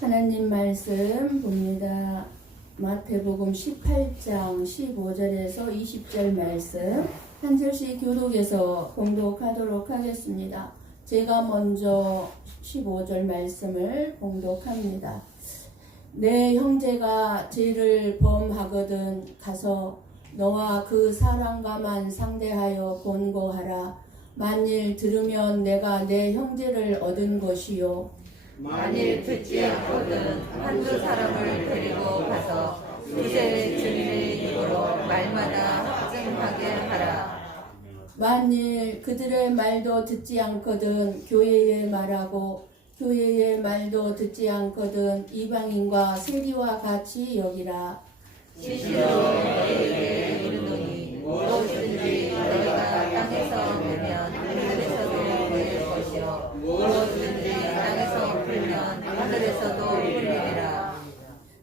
하나님 말씀 봅니다. 마태복음 18장 15절에서 20절 말씀 한 절씩 교독해서 봉독하도록 하겠습니다. 제가 먼저 15절 말씀을 봉독합니다. 내 형제가 죄를 범하거든 가서 너와 그 사람과만 상대하여 권고하라. 만일 들으면 내가 내 형제를 얻은 것이요 만일 듣지 않거든 한두 사람을 데리고 가서 두세 주님의 이름으로 말마다 확증하게 하라. 만일 그들의 말도 듣지 않거든 교회의 말하고 교회의 말도 듣지 않거든 이방인과 세리와 같이 여기라. 진실로 너희에게 이르노니 무엇이든지 너희가 땅에서 풀면 하늘에서도 풀릴 것이요 무엇이든지 땅에서 풀면 하늘에서도 풀리리라.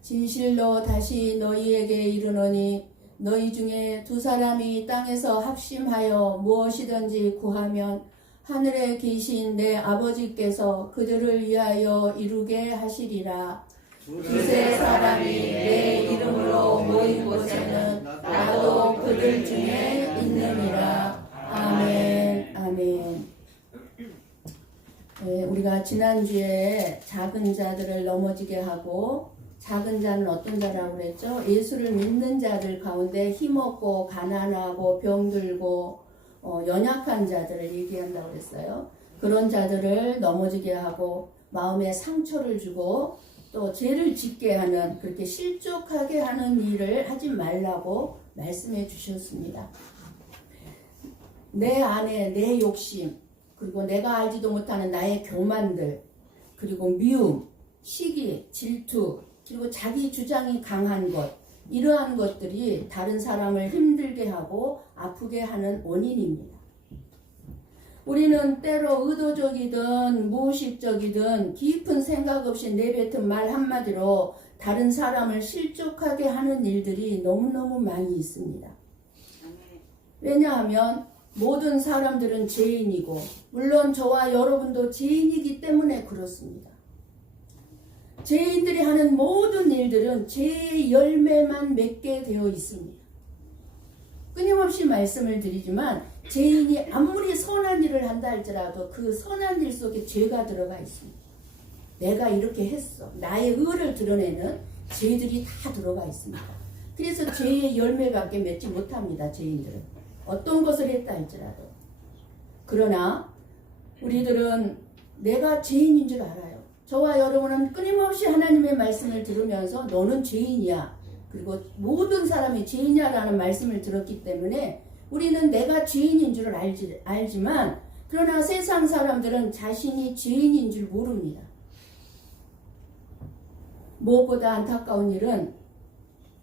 진실로 다시 너희에게 이르노니 너희 중에 두 사람이 땅에서 합심하여 무엇이든지 구하면 하늘에 계신 내 아버지께서 그들을 위하여 이루게 하시리라. 두세 사람이 내 이름으로 모인 곳에는 나도 그들 중에 있느니라. 아멘. 아멘. 네, 우리가 지난주에 작은 자들을 넘어지게 하고, 작은 자는 어떤 자라고 그랬죠? 예수를 믿는 자들 가운데 힘없고 가난하고 병들고 연약한 자들을 얘기한다고 그랬어요. 그런 자들을 넘어지게 하고 마음에 상처를 주고 또 죄를 짓게 하는, 그렇게 실족하게 하는 일을 하지 말라고 말씀해 주셨습니다. 내 안에 내 욕심, 그리고 내가 알지도 못하는 나의 교만들, 그리고 미움, 시기, 질투, 그리고 자기 주장이 강한 것, 이러한 것들이 다른 사람을 힘들게 하고 아프게 하는 원인입니다. 우리는 때로 의도적이든 무의식적이든 깊은 생각 없이 내뱉은 말 한마디로 다른 사람을 실족하게 하는 일들이 너무너무 많이 있습니다. 왜냐하면 모든 사람들은 죄인이고, 물론 저와 여러분도 죄인이기 때문에 그렇습니다. 죄인들이 하는 모든 일들은 죄의 열매만 맺게 되어 있습니다. 끊임없이 말씀을 드리지만 죄인이 아무리 선한 일을 한다 할지라도 그 선한 일 속에 죄가 들어가 있습니다. 내가 이렇게 했어. 나의 의를 드러내는 죄들이 다 들어가 있습니다. 그래서 죄의 열매밖에 맺지 못합니다. 죄인들은. 어떤 것을 했다 할지라도. 그러나 우리들은 내가 죄인인 줄 알아요. 저와 여러분은 끊임없이 하나님의 말씀을 들으면서 너는 죄인이야, 그리고 모든 사람이 죄인이야라는 말씀을 들었기 때문에 우리는 내가 죄인인 줄 알지만, 그러나 세상 사람들은 자신이 죄인인 줄 모릅니다. 무엇보다 안타까운 일은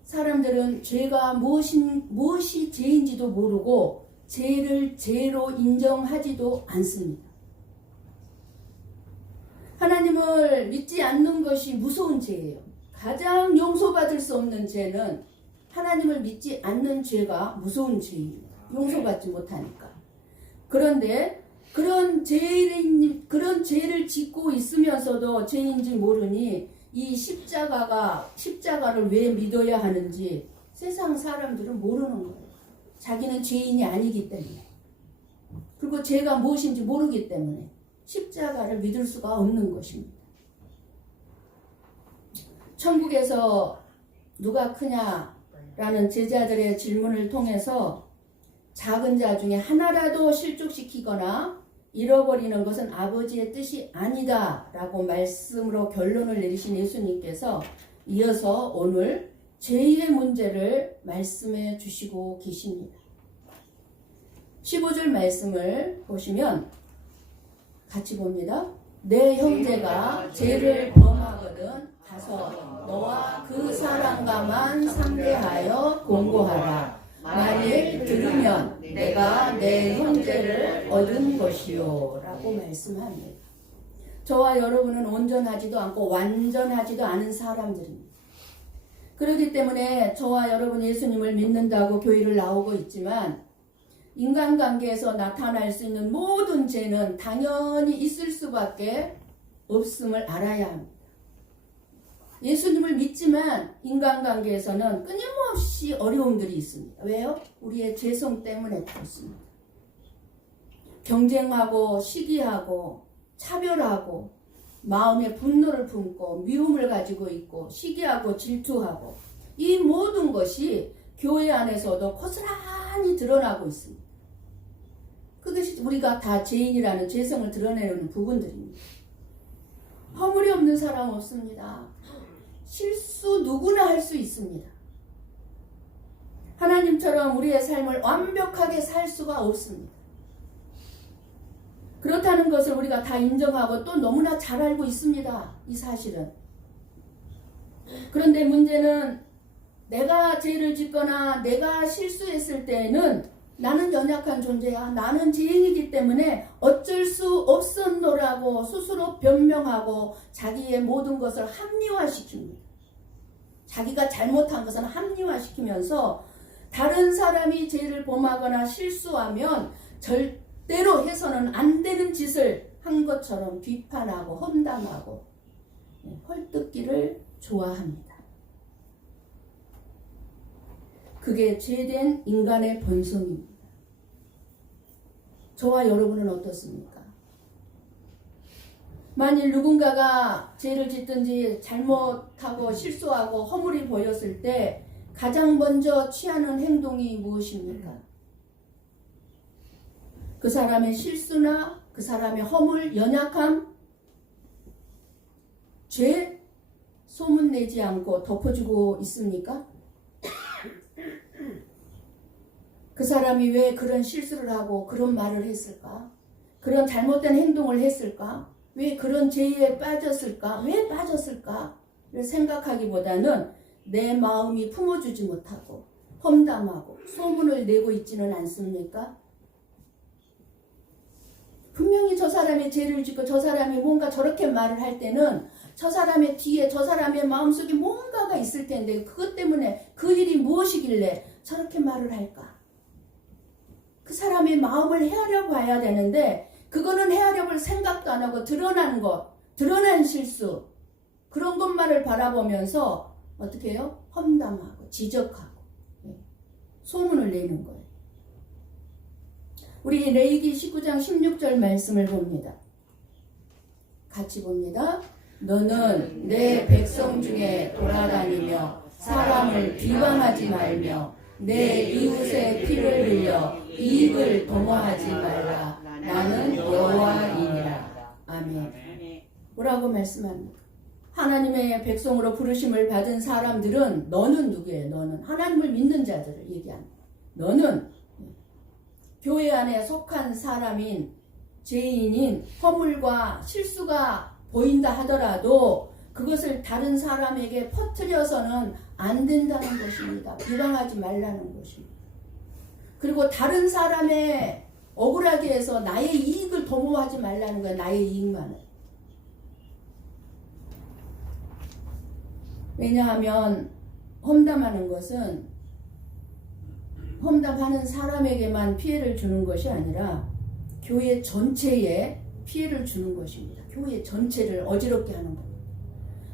사람들은 죄가 무엇이 죄인지도 모르고 죄를 죄로 인정하지도 않습니다. 하나님을 믿지 않는 것이 무서운 죄예요. 가장 용서받을 수 없는 죄는 하나님을 믿지 않는 죄가 무서운 죄입니다. 용서받지 못하니까. 그런데 그런 죄를 짓고 있으면서도 죄인지 모르니 이 십자가를 왜 믿어야 하는지 세상 사람들은 모르는 거예요. 자기는 죄인이 아니기 때문에. 그리고 죄가 무엇인지 모르기 때문에 십자가를 믿을 수가 없는 것입니다. 천국에서 누가 크냐라는 제자들의 질문을 통해서 작은 자 중에 하나라도 실족시키거나 잃어버리는 것은 아버지의 뜻이 아니다 라고 말씀으로 결론을 내리신 예수님께서 이어서 오늘 죄의 문제를 말씀해 주시고 계십니다. 15절 말씀을 보시면 같이 봅니다. 내 형제가 죄를 범하거든 가서 너와 그 사람과만 상대하여 권고하라. 만일 들으면 내가 내 형제를 얻은 것이요 라고 말씀합니다. 저와 여러분은 온전하지도 않고 완전하지도 않은 사람들입니다. 그렇기 때문에 저와 여러분 예수님을 믿는다고 교회를 나오고 있지만 인간관계에서 나타날 수 있는 모든 죄는 당연히 있을 수밖에 없음을 알아야 합니다. 예수님을 믿지만 인간관계에서는 끊임없이 어려움들이 있습니다. 왜요? 우리의 죄성 때문에 그렇습니다. 경쟁하고 시기하고 차별하고 마음에 분노를 품고 미움을 가지고 있고 시기하고 질투하고 이 모든 것이 교회 안에서도 고스란히 드러나고 있습니다. 그것이 우리가 다 죄인이라는 죄성을 드러내는 부분들입니다. 허물이 없는 사람 없습니다. 실수 누구나 할 수 있습니다. 하나님처럼 우리의 삶을 완벽하게 살 수가 없습니다. 그렇다는 것을 우리가 다 인정하고 또 너무나 잘 알고 있습니다. 이 사실은. 그런데 문제는 내가 죄를 짓거나 내가 실수했을 때에는 나는 연약한 존재야. 나는 죄인이기 때문에 어쩔 수 없었노라고 스스로 변명하고 자기의 모든 것을 합리화시킵니다. 자기가 잘못한 것은 합리화시키면서 다른 사람이 죄를 범하거나 실수하면 절대로 해서는 안 되는 짓을 한 것처럼 비판하고 험담하고 헐뜯기를 좋아합니다. 그게 죄된 인간의 본성입니다. 저와 여러분은 어떻습니까? 만일 누군가가 죄를 짓든지 잘못하고 실수하고 허물이 보였을 때 가장 먼저 취하는 행동이 무엇입니까? 그 사람의 실수나 그 사람의 허물, 연약함, 죄 소문내지 않고 덮어주고 있습니까? 그 사람이 왜 그런 실수를 하고 그런 말을 했을까? 그런 잘못된 행동을 했을까? 왜 그런 죄에 빠졌을까? 왜 빠졌을까?를 생각하기보다는 내 마음이 품어주지 못하고 험담하고 소문을 내고 있지는 않습니까? 분명히 저 사람의 죄를 짓고 저 사람이 뭔가 저렇게 말을 할 때는 저 사람의 뒤에 저 사람의 마음속에 뭔가가 있을 텐데 그것 때문에 그 일이 무엇이길래 저렇게 말을 할까? 그 사람의 마음을 헤아려 봐야 되는데 그거는 헤아려 볼 생각도 안 하고 드러난 것, 드러난 실수 그런 것만을 바라보면서 어떻게 해요? 험담하고 지적하고 소문을 내는 거예요. 우리 레위기 19장 16절 말씀을 봅니다. 같이 봅니다. 너는 내 백성 중에 돌아다니며 사람을 비방하지 말며 내 이웃의 피를 흘려 이익을 도모하지 말라. 나는 여호와이니라. 아멘. 뭐라고 말씀합니까? 하나님의 백성으로 부르심을 받은 사람들은 너는 누구예요? 너는 하나님을 믿는 자들을 얘기합니다. 너는 교회 안에 속한 사람인 죄인인 허물과 실수가 보인다 하더라도 그것을 다른 사람에게 퍼뜨려서는 안 된다는 것입니다. 비방하지 말라는 것입니다. 그리고 다른 사람의 억울하게 해서 나의 이익을 도모하지 말라는 거예요. 나의 이익만을. 왜냐하면 험담하는 것은 험담하는 사람에게만 피해를 주는 것이 아니라 교회 전체에 피해를 주는 것입니다. 교회 전체를 어지럽게 하는 겁니다.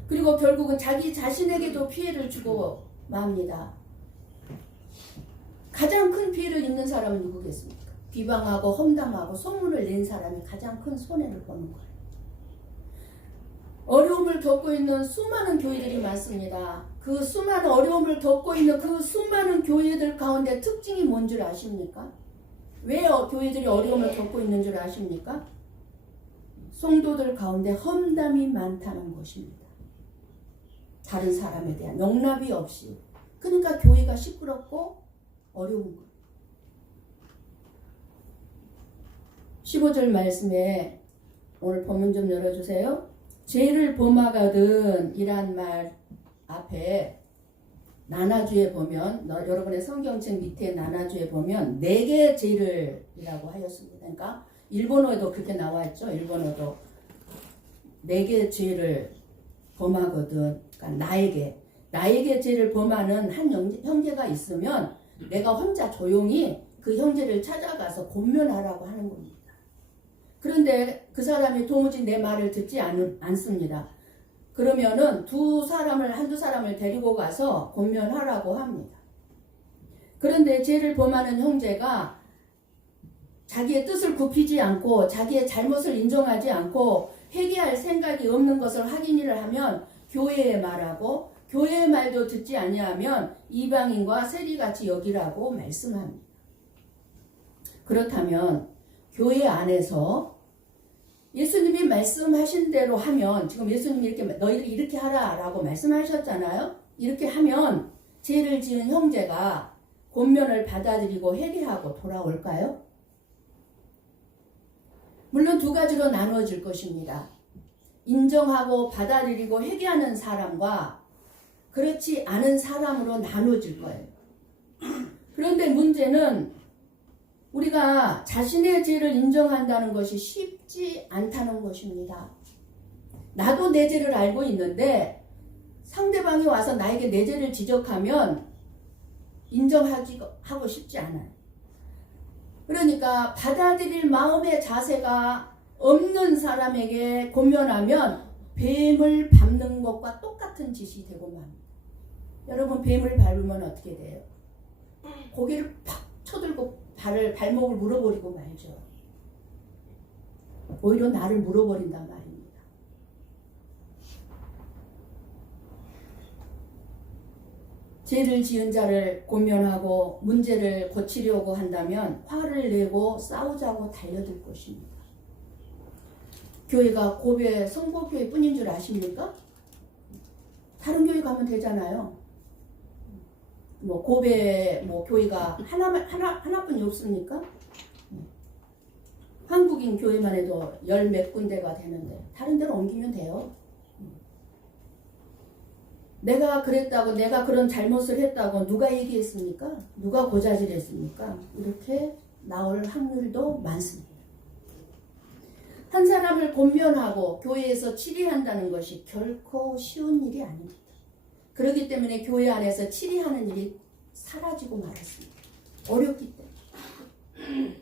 그리고 결국은 자기 자신에게도 피해를 주고 맙니다. 가장 큰 피해를 입는 사람은 누구겠습니까? 비방하고 험담하고 소문을 낸 사람이 가장 큰 손해를 보는 거예요. 어려움을 겪고 있는 수많은 교회들이 많습니다. 그 수많은 어려움을 겪고 있는 그 수많은 교회들 가운데 특징이 뭔 줄 아십니까? 왜 교회들이 어려움을 겪고 있는 줄 아십니까? 성도들 가운데 험담이 많다는 것입니다. 다른 사람에 대한 용납이 없이. 그러니까 교회가 시끄럽고 어려운 거예요. 15절 말씀에 오늘 본문 좀 열어주세요. 죄를 범하거든 이란 말 앞에 나나주에 보면 여러분의 성경책 밑에 나나주에 보면 4개의 죄를 이라고 하였습니다. 그러니까 일본어에도 그렇게 나와 있죠. 일본어도 4개의 죄를 범하거든. 그러니까 나에게 죄를 범하는 한 형제가 있으면 내가 혼자 조용히 그 형제를 찾아가서 권면하라고 하는 겁니다. 그런데 그 사람이 도무지 내 말을 듣지 않습니다. 그러면은 한두 사람을 데리고 가서 권면하라고 합니다. 그런데 죄를 범하는 형제가 자기의 뜻을 굽히지 않고 자기의 잘못을 인정하지 않고 회개할 생각이 없는 것을 확인을 하면 교회에 말하고 교회의 말도 듣지 아니하면 이방인과 세리같이 여기라고 말씀합니다. 그렇다면 교회 안에서 예수님이 말씀하신 대로 하면, 지금 예수님이 이렇게 너희들 이렇게 하라라고 말씀하셨잖아요. 이렇게 하면 죄를 지은 형제가 권면을 받아들이고 회개하고 돌아올까요? 물론 두 가지로 나누어질 것입니다. 인정하고 받아들이고 회개하는 사람과 그렇지 않은 사람으로 나누어질 거예요. 그런데 문제는 우리가 자신의 죄를 인정한다는 것이 쉽지 않다는 것입니다. 나도 내 죄를 알고 있는데 상대방이 와서 나에게 내 죄를 지적하면 인정하고 싶지 않아요. 그러니까 받아들일 마음의 자세가 없는 사람에게 권면하면 뱀을 밟는 것과 똑같은 짓이 되고 맙니다. 여러분, 뱀을 밟으면 어떻게 돼요? 고개를 팍 쳐들고 발목을 물어버리고 말죠. 오히려 나를 물어버린단 말입니다. 죄를 지은 자를 권면하고 문제를 고치려고 한다면 화를 내고 싸우자고 달려들 것입니다. 교회가 성보교회 뿐인 줄 아십니까? 다른 교회 가면 되잖아요. 교회가 하나뿐이 없습니까? 한국인 교회만 해도 10몇 군데가 되는데 다른 데로 옮기면 돼요. 내가 그랬다고, 내가 그런 잘못을 했다고 누가 얘기했습니까? 누가 고자질했습니까? 이렇게 나올 확률도 많습니다. 한 사람을 권면하고 교회에서 치리한다는 것이 결코 쉬운 일이 아닙니다. 그렇기 때문에 교회 안에서 치리하는 일이 사라지고 말았습니다. 어렵기 때문에.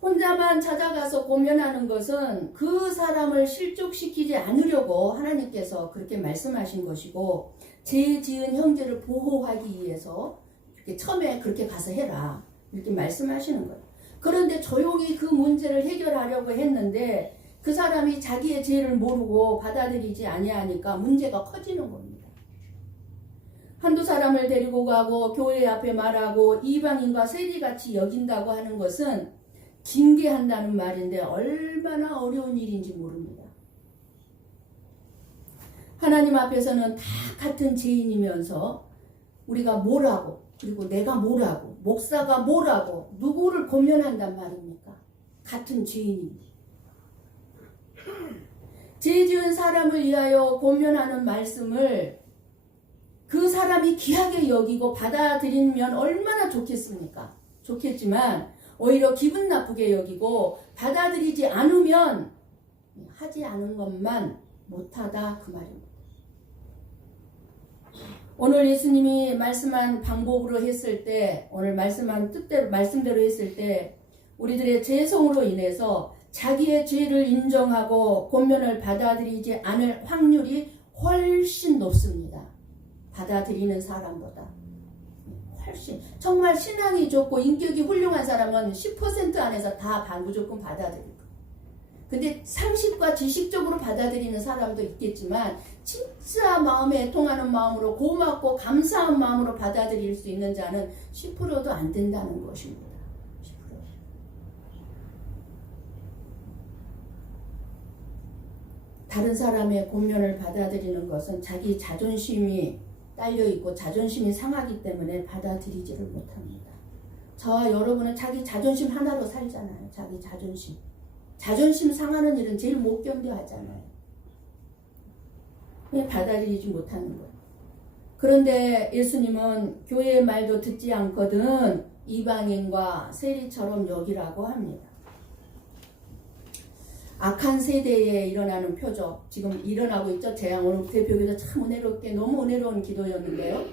혼자만 찾아가서 권면하는 것은 그 사람을 실족시키지 않으려고 하나님께서 그렇게 말씀하신 것이고, 죄 지은 형제를 보호하기 위해서 이렇게 처음에 그렇게 가서 해라 이렇게 말씀하시는 거예요. 그런데 조용히 그 문제를 해결하려고 했는데 그 사람이 자기의 죄를 모르고 받아들이지 아니하니까 문제가 커지는 겁니다. 한두 사람을 데리고 가고 교회 앞에 말하고 이방인과 세리같이 여긴다고 하는 것은 징계한다는 말인데 얼마나 어려운 일인지 모릅니다. 하나님 앞에서는 다 같은 죄인이면서 우리가 뭐라고, 그리고 내가 뭐라고, 목사가 뭐라고 누구를 권면한단 말입니까? 같은 죄인입니다. 죄 지은 사람을 위하여 권면하는 말씀을 그 사람이 귀하게 여기고 받아들이면 얼마나 좋겠습니까? 좋겠지만 오히려 기분 나쁘게 여기고 받아들이지 않으면 하지 않은 것만 못하다 그 말입니다. 오늘 예수님이 말씀한 방법으로 했을 때, 오늘 말씀한 뜻대로 말씀대로 했을 때 우리들의 죄성으로 인해서 자기의 죄를 인정하고 권면을 받아들이지 않을 확률이 훨씬 높습니다. 받아들이는 사람보다 훨씬. 정말 신앙이 좋고 인격이 훌륭한 사람은 10% 안에서 다 무조건 받아들일 거예요. 근데 상식과 지식적으로 받아들이는 사람도 있겠지만 진짜 마음에 통하는 마음으로 고맙고 감사한 마음으로 받아들일 수 있는 자는 10%도 안 된다는 것입니다. 10%. 다른 사람의 권면을 받아들이는 것은 자기 자존심이 딸려있고 자존심이 상하기 때문에 받아들이지를 못합니다. 저와 여러분은 자기 자존심 하나로 살잖아요. 자기 자존심. 자존심 상하는 일은 제일 못 견뎌 하잖아요. 받아들이지 못하는 거예요. 그런데 예수님은 교회의 말도 듣지 않거든 이방인과 세리처럼 여기라고 합니다. 악한 세대에 일어나는 표적, 지금 일어나고 있죠. 재앙. 오늘 대표교사 참 은혜롭게, 너무 은혜로운 기도였는데요.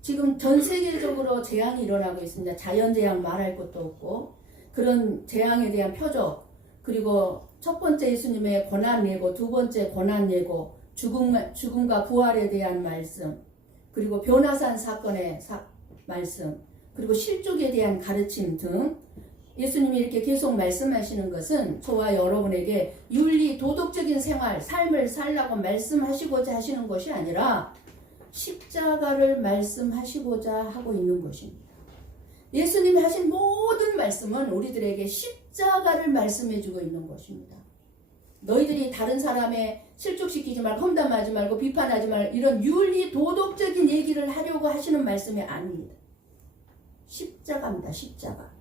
지금 전 세계적으로 재앙이 일어나고 있습니다. 자연재앙 말할 것도 없고 그런 재앙에 대한 표적, 그리고 첫 번째 예수님의 고난 예고, 두 번째 고난 예고, 죽음과 부활에 대한 말씀, 그리고 변화산 사건의 말씀, 그리고 실족에 대한 가르침 등 예수님이 이렇게 계속 말씀하시는 것은 저와 여러분에게 윤리, 도덕적인 생활, 삶을 살라고 말씀하시고자 하시는 것이 아니라 십자가를 말씀하시고자 하고 있는 것입니다. 예수님이 하신 모든 말씀은 우리들에게 십자가를 말씀해주고 있는 것입니다. 너희들이 다른 사람의 실족시키지 말고 험담하지 말고 비판하지 말고 이런 윤리, 도덕적인 얘기를 하려고 하시는 말씀이 아닙니다. 십자가입니다. 십자가.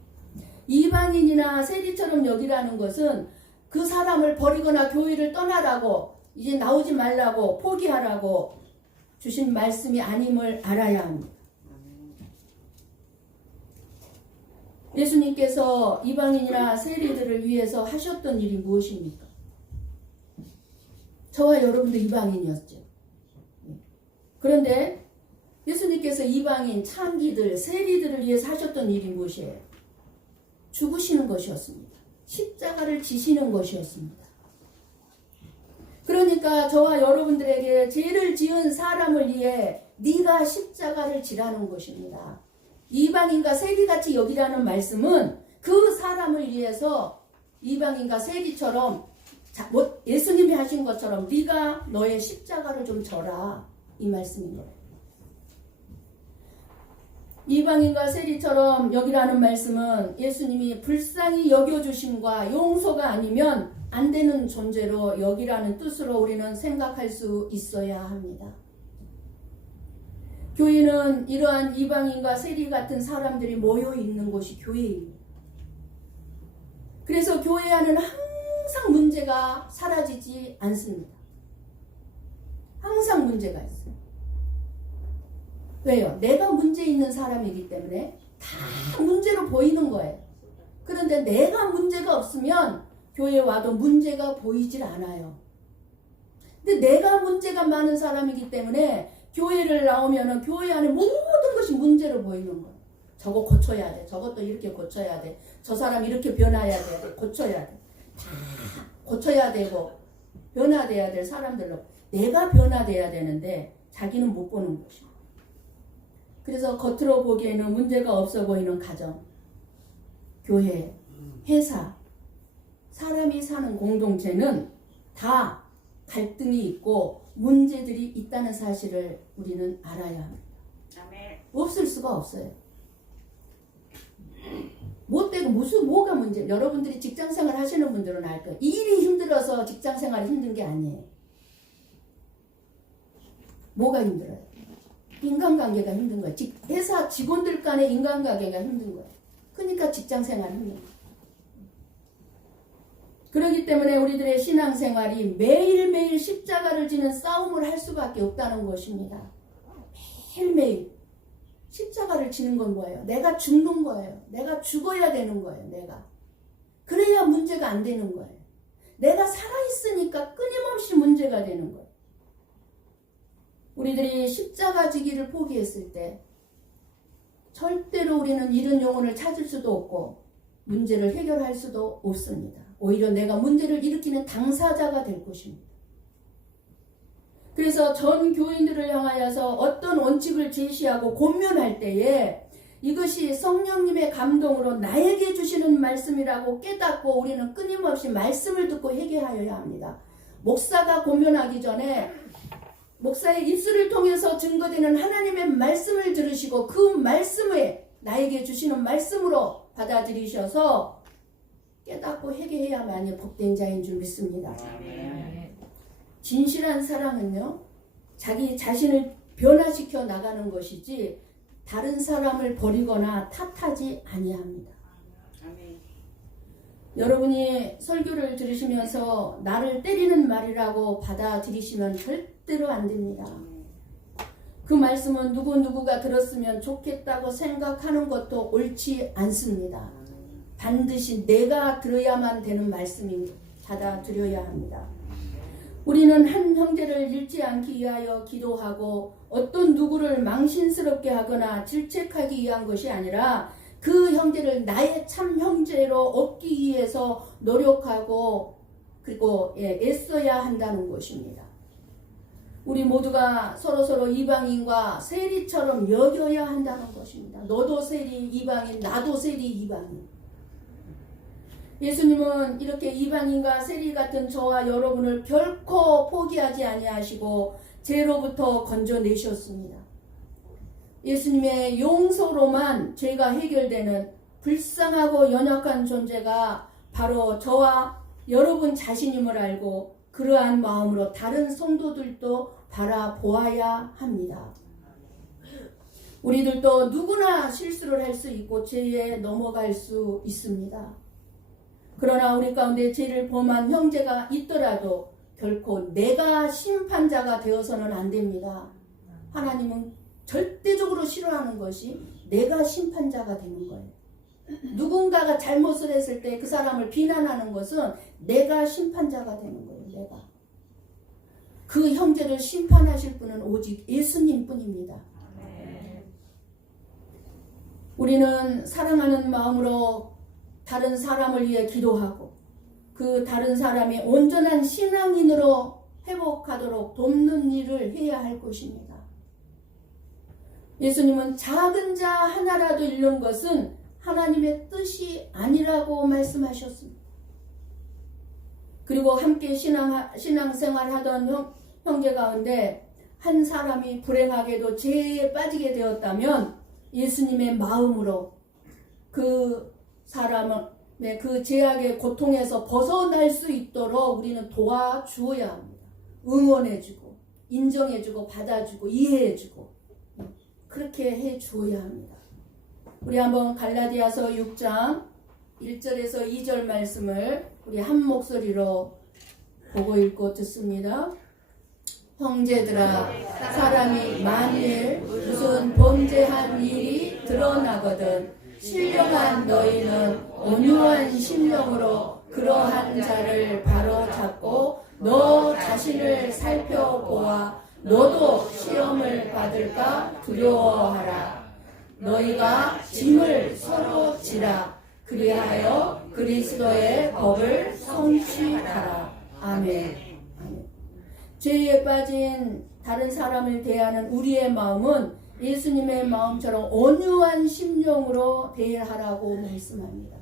이방인이나 세리처럼 여기라는 것은 그 사람을 버리거나 교회를 떠나라고 이제 나오지 말라고 포기하라고 주신 말씀이 아님을 알아야 합니다. 예수님께서 이방인이나 세리들을 위해서 하셨던 일이 무엇입니까? 저와 여러분도 이방인이었죠. 그런데 예수님께서 이방인, 창기들, 세리들을 위해서 하셨던 일이 무엇이에요? 죽으시는 것이었습니다. 십자가를 지시는 것이었습니다. 그러니까 저와 여러분들에게 죄를 지은 사람을 위해 네가 십자가를 지라는 것입니다. 이방인과 세리같이 여기라는 말씀은 그 사람을 위해서 이방인과 세리처럼 예수님이 하신 것처럼 네가 너의 십자가를 좀 져라, 이 말씀인 거예요. 이방인과 세리처럼 여기라는 말씀은 예수님이 불쌍히 여겨주심과 용서가 아니면 안 되는 존재로 여기라는 뜻으로 우리는 생각할 수 있어야 합니다. 교회는 이러한 이방인과 세리 같은 사람들이 모여 있는 곳이 교회입니다. 그래서 교회 안에는 항상 문제가 사라지지 않습니다. 항상 문제가 있어요. 왜요? 내가 문제 있는 사람이기 때문에 다 문제로 보이는 거예요. 그런데 내가 문제가 없으면 교회에 와도 문제가 보이질 않아요. 근데 내가 문제가 많은 사람이기 때문에 교회를 나오면은 교회 안에 모든 것이 문제로 보이는 거예요. 저거 고쳐야 돼. 저것도 이렇게 고쳐야 돼. 저 사람 이렇게 변화해야 돼. 고쳐야 돼. 다 고쳐야 되고 변화돼야 될 사람들로 내가 변화돼야 되는데 자기는 못 보는 것이고. 그래서 겉으로 보기에는 문제가 없어 보이는 가정, 교회, 회사, 사람이 사는 공동체는 다 갈등이 있고 문제들이 있다는 사실을 우리는 알아야 합니다. 없을 수가 없어요. 뭐 때도 뭐가 문제? 여러분들이 직장생활 하시는 분들은 알 거예요. 일이 힘들어서 직장생활이 힘든 게 아니에요. 뭐가 힘들어요? 인간관계가 힘든 거예요. 회사 직원들 간의 인간관계가 힘든 거예요. 그러니까 직장생활이 힘든 거예요. 그렇기 때문에 우리들의 신앙생활이 매일매일 십자가를 지는 싸움을 할 수밖에 없다는 것입니다. 매일매일 십자가를 지는 건 뭐예요? 내가 죽는 거예요. 내가 죽어야 되는 거예요. 내가. 그래야 문제가 안 되는 거예요. 내가 살아있으니까 끊임없이 문제가 되는 거예요. 우리들이 십자가 지기를 포기했을 때 절대로 우리는 잃은 영혼을 찾을 수도 없고 문제를 해결할 수도 없습니다. 오히려 내가 문제를 일으키는 당사자가 될 것입니다. 그래서 전 교인들을 향하여서 어떤 원칙을 제시하고 권면할 때에 이것이 성령님의 감동으로 나에게 주시는 말씀이라고 깨닫고 우리는 끊임없이 말씀을 듣고 회개하여야 합니다. 목사가 권면하기 전에 목사의 입술을 통해서 증거되는 하나님의 말씀을 들으시고 그 말씀을 나에게 주시는 말씀으로 받아들이셔서 깨닫고 회개해야만이 복된 자인 줄 믿습니다. 진실한 사랑은요, 자기 자신을 변화시켜 나가는 것이지 다른 사람을 버리거나 탓하지 아니합니다. 여러분이 설교를 들으시면서 나를 때리는 말이라고 받아들이시면 절대로 안 됩니다. 그 말씀은 누구가 들었으면 좋겠다고 생각하는 것도 옳지 않습니다. 반드시 내가 들어야만 되는 말씀이 받아들여야 합니다. 우리는 한 형제를 잃지 않기 위하여 기도하고 어떤 누구를 망신스럽게 하거나 질책하기 위한 것이 아니라 그 형제를 나의 참 형제로 얻기 위해서 노력하고 그리고 애써야 한다는 것입니다. 우리 모두가 서로서로 이방인과 세리처럼 여겨야 한다는 것입니다. 너도 세리 이방인, 나도 세리 이방인. 예수님은 이렇게 이방인과 세리 같은 저와 여러분을 결코 포기하지 아니하시고 죄로부터 건져내셨습니다. 예수님의 용서로만 죄가 해결되는 불쌍하고 연약한 존재가 바로 저와 여러분 자신임을 알고 그러한 마음으로 다른 성도들도 바라보아야 합니다. 우리들도 누구나 실수를 할 수 있고 죄에 넘어갈 수 있습니다. 그러나 우리 가운데 죄를 범한 형제가 있더라도 결코 내가 심판자가 되어서는 안 됩니다. 하나님은 절대적으로 싫어하는 것이 내가 심판자가 되는 거예요. 누군가가 잘못을 했을 때 그 사람을 비난하는 것은 내가 심판자가 되는 거예요. 내가. 그 형제를 심판하실 분은 오직 예수님 뿐입니다. 우리는 사랑하는 마음으로 다른 사람을 위해 기도하고 그 다른 사람이 온전한 신앙인으로 회복하도록 돕는 일을 해야 할 것입니다. 예수님은 작은 자 하나라도 잃는 것은 하나님의 뜻이 아니라고 말씀하셨습니다. 그리고 함께 신앙생활하던 형제 가운데 한 사람이 불행하게도 죄에 빠지게 되었다면 예수님의 마음으로 그 사람을 그 죄악의 고통에서 벗어날 수 있도록 우리는 도와주어야 합니다. 응원해주고 인정해주고 받아주고 이해해주고 그렇게 해주어야 합니다. 우리 한번 갈라디아서 6장 1절에서 2절 말씀을 우리 한 목소리로 보고 읽고 듣습니다. 형제들아, 사람이 만일 무슨 범죄한 일이 드러나거든 신령한 너희는 온유한 심령으로 그러한 자를 바로잡고 너 자신을 살펴보아 너도 시험을 받을까 두려워하라. 너희가 짐을 서로 지라. 그리하여 그리스도의 법을 성취하라. 아멘. 죄에 빠진 다른 사람을 대하는 우리의 마음은 예수님의 마음처럼 온유한 심령으로 대하라고 말씀합니다.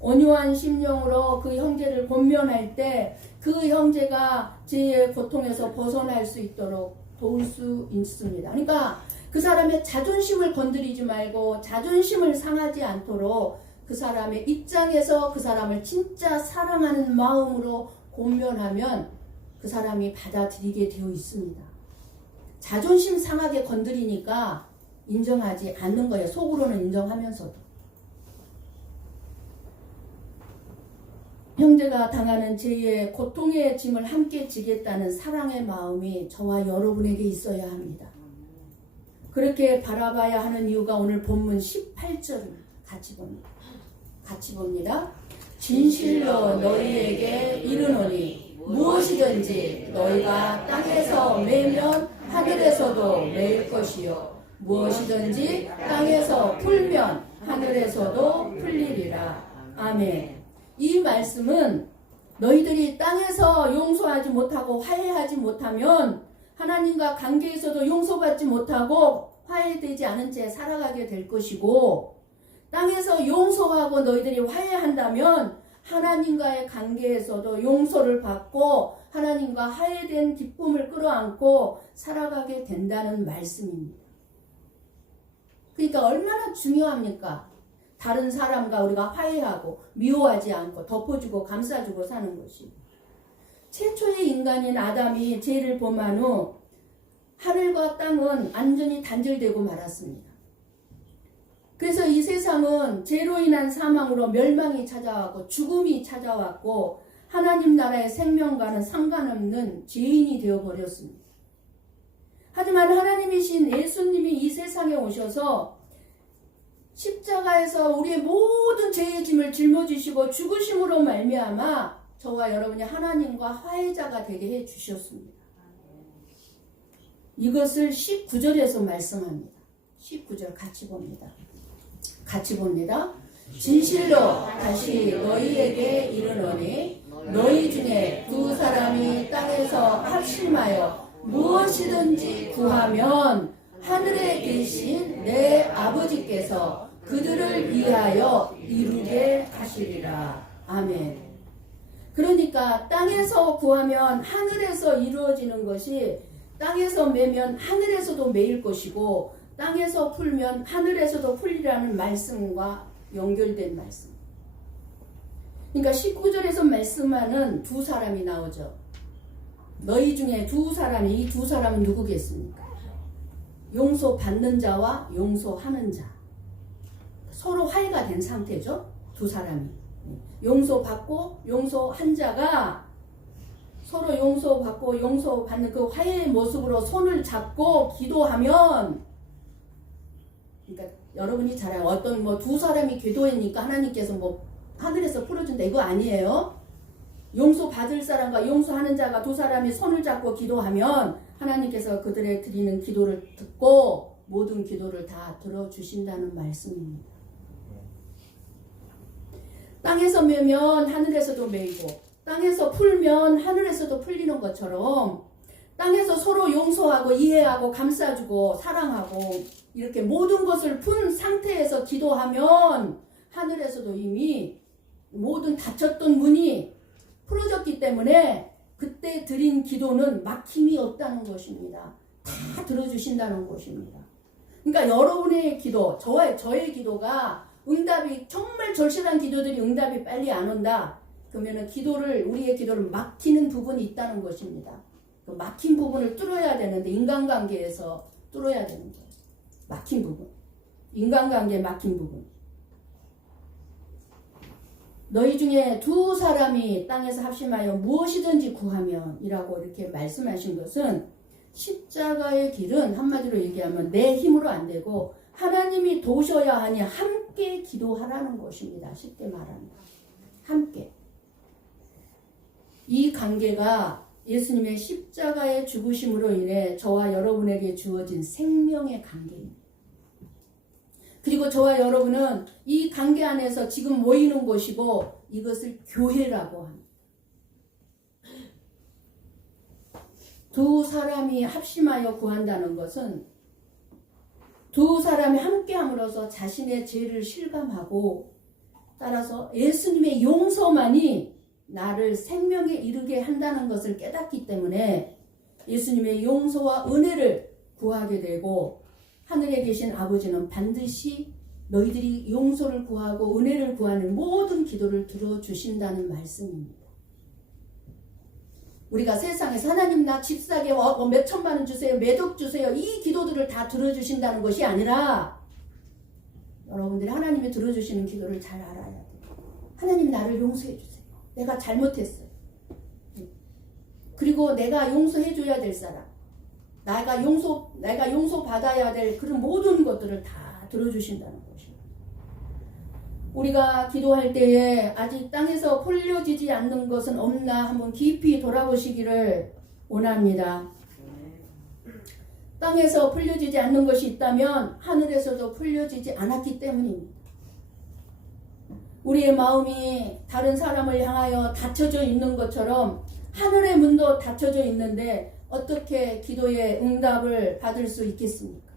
온유한 심령으로 그 형제를 권면할 때 그 형제가 죄의 고통에서 벗어날 수 있도록 도울 수 있습니다. 그러니까 그 사람의 자존심을 건드리지 말고 자존심을 상하지 않도록 그 사람의 입장에서 그 사람을 진짜 사랑하는 마음으로 권면하면 그 사람이 받아들이게 되어 있습니다. 자존심 상하게 건드리니까 인정하지 않는 거예요. 속으로는 인정하면서도. 형제가 당하는 죄의 고통의 짐을 함께 지겠다는 사랑의 마음이 저와 여러분에게 있어야 합니다. 그렇게 바라봐야 하는 이유가 오늘 본문 18절입니다. 같이 봅니다. 진실로 너희에게 이르노니 무엇이든지 너희가 땅에서 매면 하늘에서도 매일 것이요 무엇이든지 땅에서 풀면 하늘에서도 풀리리라. 아멘. 이 말씀은 너희들이 땅에서 용서하지 못하고 화해하지 못하면 하나님과 관계에서도 용서받지 못하고 화해되지 않은 채 살아가게 될 것이고 땅에서 용서하고 너희들이 화해한다면 하나님과의 관계에서도 용서를 받고 하나님과 화해된 기쁨을 끌어안고 살아가게 된다는 말씀입니다. 그러니까 얼마나 중요합니까? 다른 사람과 우리가 화해하고 미워하지 않고 덮어주고 감싸주고 사는 것이. 최초의 인간인 아담이 죄를 범한 후 하늘과 땅은 완전히 단절되고 말았습니다. 그래서 이 세상은 죄로 인한 사망으로 멸망이 찾아왔고 죽음이 찾아왔고 하나님 나라의 생명과는 상관없는 죄인이 되어버렸습니다. 하지만 하나님이신 예수님이 이 세상에 오셔서 십자가에서 우리의 모든 죄의 짐을 짊어지시고 죽으심으로 말미암아 저와 여러분이 하나님과 화해자가 되게 해주셨습니다. 이것을 19절에서 말씀합니다. 19절 같이 봅니다. 진실로 다시 너희에게 이르노니 너희 중에 두 사람이 땅에서 합심하여 무엇이든지 구하면 하늘에 계신 내 아버지께서 그들을 위하여 이루게 하시리라. 아멘. 그러니까 땅에서 구하면 하늘에서 이루어지는 것이, 땅에서 매면 하늘에서도 매일 것이고 땅에서 풀면 하늘에서도 풀리라는 말씀과 연결된 말씀. 그러니까 19절에서 말씀하는 두 사람이 나오죠. 너희 중에 두 사람이, 이 두 사람은 누구겠습니까? 용서받는 자와 용서하는 자. 서로 화해가 된 상태죠. 두 사람이. 용서받고 용서한 자가 서로 용서받고 용서받는 그 화해의 모습으로 손을 잡고 기도하면, 그러니까 여러분이 잘 알아요. 어떤 뭐 두 사람이 기도했니까 하나님께서 뭐 하늘에서 풀어준다, 이거 아니에요. 용서받을 사람과 용서하는 자가 두 사람이 손을 잡고 기도하면 하나님께서 그들의 드리는 기도를 듣고 모든 기도를 다 들어주신다는 말씀입니다. 땅에서 매면 하늘에서도 매이고 땅에서 풀면 하늘에서도 풀리는 것처럼, 땅에서 서로 용서하고 이해하고 감싸주고 사랑하고 이렇게 모든 것을 푼 상태에서 기도하면 하늘에서도 이미 모든 닫혔던 문이 풀어졌기 때문에 그때 드린 기도는 막힘이 없다는 것입니다. 다 들어주신다는 것입니다. 그러니까 여러분의 기도, 저의 기도가 응답이, 정말 절실한 기도들이 응답이 빨리 안 온다. 그러면은 우리의 기도를 막히는 부분이 있다는 것입니다. 그 막힌 부분을 뚫어야 되는데, 인간관계에서 뚫어야 되는 거예요. 막힌 부분. 인간관계에 막힌 부분. 너희 중에 두 사람이 땅에서 합심하여 무엇이든지 구하면 이라고 이렇게 말씀하신 것은, 십자가의 길은 한마디로 얘기하면 내 힘으로 안 되고 하나님이 도우셔야 하니 함께 기도하라는 것입니다. 쉽게 말하면 함께. 이 관계가 예수님의 십자가의 죽으심으로 인해 저와 여러분에게 주어진 생명의 관계입니다. 그리고 저와 여러분은 이 관계 안에서 지금 모이는 곳이고 이것을 교회라고 합니다. 두 사람이 합심하여 구한다는 것은 두 사람이 함께함으로써 자신의 죄를 실감하고, 따라서 예수님의 용서만이 나를 생명에 이르게 한다는 것을 깨닫기 때문에 예수님의 용서와 은혜를 구하게 되고, 하늘에 계신 아버지는 반드시 너희들이 용서를 구하고 은혜를 구하는 모든 기도를 들어주신다는 말씀입니다. 우리가 세상에서 하나님 나 집 사게 몇 천만 원 주세요, 매덕 주세요, 이 기도들을 다 들어주신다는 것이 아니라, 여러분들이 하나님이 들어주시는 기도를 잘 알아야 돼요. 하나님 나를 용서해 주세요. 내가 잘못했어요. 그리고 내가 용서해 줘야 될 사람, 내가 용서 받아야 될 그런 모든 것들을 다 들어주신다는 것입니다. 우리가 기도할 때에 아직 땅에서 풀려지지 않는 것은 없나 한번 깊이 돌아보시기를 원합니다. 땅에서 풀려지지 않는 것이 있다면 하늘에서도 풀려지지 않았기 때문입니다. 우리의 마음이 다른 사람을 향하여 닫혀져 있는 것처럼 하늘의 문도 닫혀져 있는데 어떻게 기도의 응답을 받을 수 있겠습니까?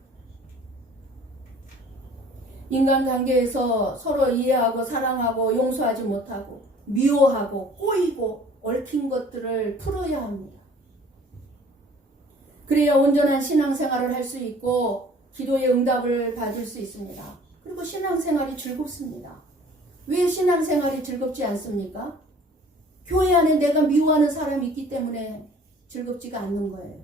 인간관계에서 서로 이해하고 사랑하고 용서하지 못하고 미워하고 꼬이고 얽힌 것들을 풀어야 합니다. 그래야 온전한 신앙생활을 할 수 있고 기도의 응답을 받을 수 있습니다. 그리고 신앙생활이 즐겁습니다. 왜 신앙생활이 즐겁지 않습니까? 교회 안에 내가 미워하는 사람이 있기 때문에 즐겁지가 않는 거예요.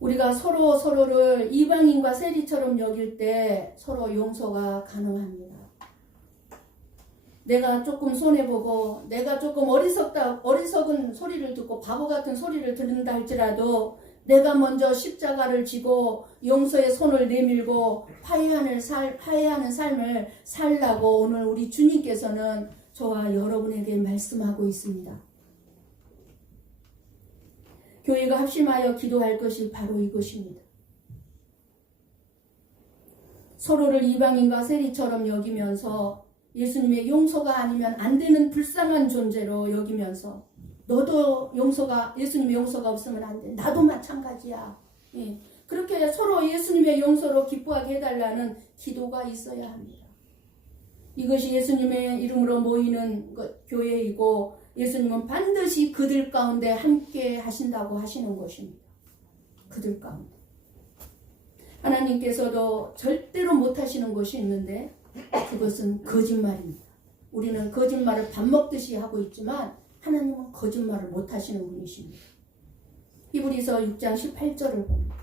우리가 서로를 이방인과 세리처럼 여길 때 서로 용서가 가능합니다. 내가 조금 손해보고 내가 조금 어리석은 소리를 듣고 바보 같은 소리를 듣는다 할지라도 내가 먼저 십자가를 지고 용서의 손을 내밀고 화해하는 삶을 살라고 오늘 우리 주님께서는 저와 여러분에게 말씀하고 있습니다. 교회가 합심하여 기도할 것이 바로 이것입니다. 서로를 이방인과 세리처럼 여기면서 예수님의 용서가 아니면 안 되는 불쌍한 존재로 여기면서 너도 예수님의 용서가 없으면 안 돼. 나도 마찬가지야. 예. 그렇게 서로 예수님의 용서로 기뻐하게 해달라는 기도가 있어야 합니다. 이것이 예수님의 이름으로 모이는 교회이고 예수님은 반드시 그들 가운데 함께 하신다고 하시는 것입니다. 그들 가운데. 하나님께서도 절대로 못하시는 것이 있는데 그것은 거짓말입니다. 우리는 거짓말을 밥 먹듯이 하고 있지만 하나님은 거짓말을 못하시는 분이십니다. 히브리서 6장 18절을 봅니다.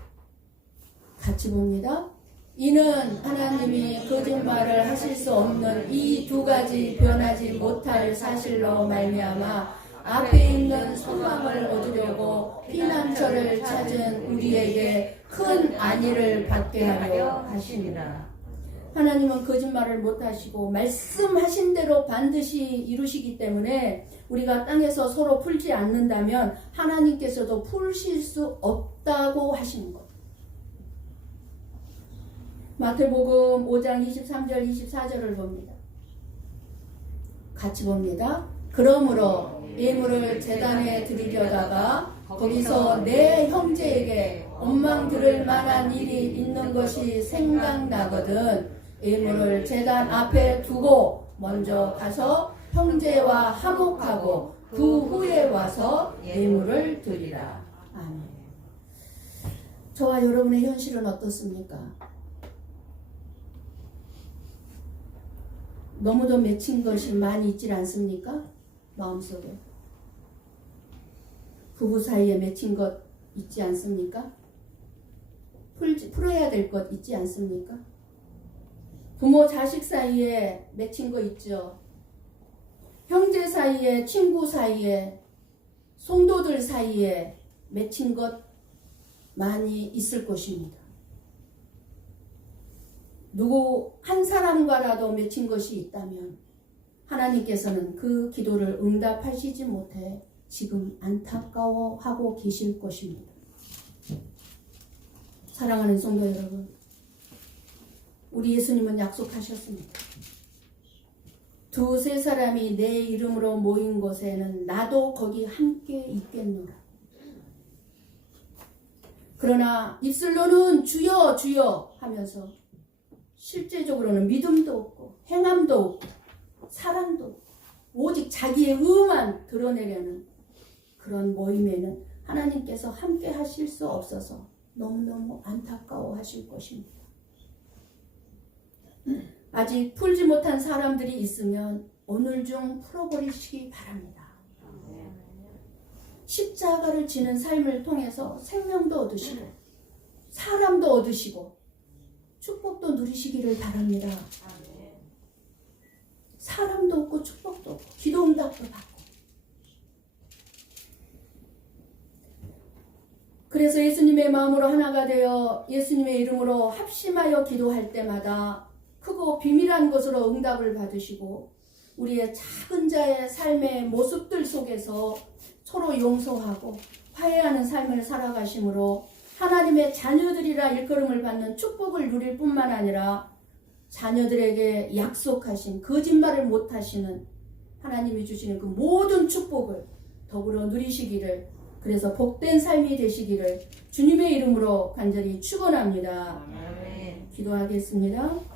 같이 봅니다. 이는 하나님이 거짓말을 하실 수 없는 이 두 가지 변하지 못할 사실로 말미암아 앞에 있는 소망을 얻으려고 피난처를 찾은 우리에게 큰 안위를 받게 하려 하시니라. 하나님은 거짓말을 못하시고 말씀하신 대로 반드시 이루시기 때문에 우리가 땅에서 서로 풀지 않는다면 하나님께서도 푸실 수 없다고 하시는 것. 마태복음 5장 23절 24절을 봅니다. 같이 봅니다. 그러므로 예물을 제단에 드리려다가 거기서 내 형제에게 원망 들을 만한 일이 있는 것이 생각나거든 예물을 제단 앞에 두고 먼저 가서 형제와 화목하고 그 후에 와서 예물을 드리라. 아멘. 저와 여러분의 현실은 어떻습니까? 너무도 맺힌 것이 많이 있질 않습니까? 마음속에. 부부 사이에 맺힌 것 있지 않습니까? 풀어야 될 것 있지 않습니까? 부모 자식 사이에 맺힌 거 있죠. 형제 사이에, 친구 사이에, 성도들 사이에 맺힌 것 많이 있을 것입니다. 누구 한 사람과라도 맺힌 것이 있다면 하나님께서는 그 기도를 응답하시지 못해 지금 안타까워하고 계실 것입니다. 사랑하는 성도 여러분, 우리 예수님은 약속하셨습니다. 두세 사람이 내 이름으로 모인 곳에는 나도 거기 함께 있겠노라. 그러나 입술로는 주여 주여 하면서 실제적으로는 믿음도 없고 행함도 없고 사랑도 없고 오직 자기의 의만 드러내려는 그런 모임에는 하나님께서 함께 하실 수 없어서 너무너무 안타까워 하실 것입니다. 아직 풀지 못한 사람들이 있으면 오늘 중 풀어버리시기 바랍니다. 십자가를 지는 삶을 통해서 생명도 얻으시고 사람도 얻으시고 축복도 누리시기를 바랍니다. 사람도 없고 축복도 없고 기도 응답도 받고. 그래서 예수님의 마음으로 하나가 되어 예수님의 이름으로 합심하여 기도할 때마다 크고 비밀한 것으로 응답을 받으시고 우리의 작은 자의 삶의 모습들 속에서 서로 용서하고 화해하는 삶을 살아가심으로 하나님의 자녀들이라 일컬음을 받는 축복을 누릴 뿐만 아니라 자녀들에게 약속하신 거짓말을 못하시는 하나님이 주시는 그 모든 축복을 더불어 누리시기를, 그래서 복된 삶이 되시기를 주님의 이름으로 간절히 축원합니다. 기도하겠습니다.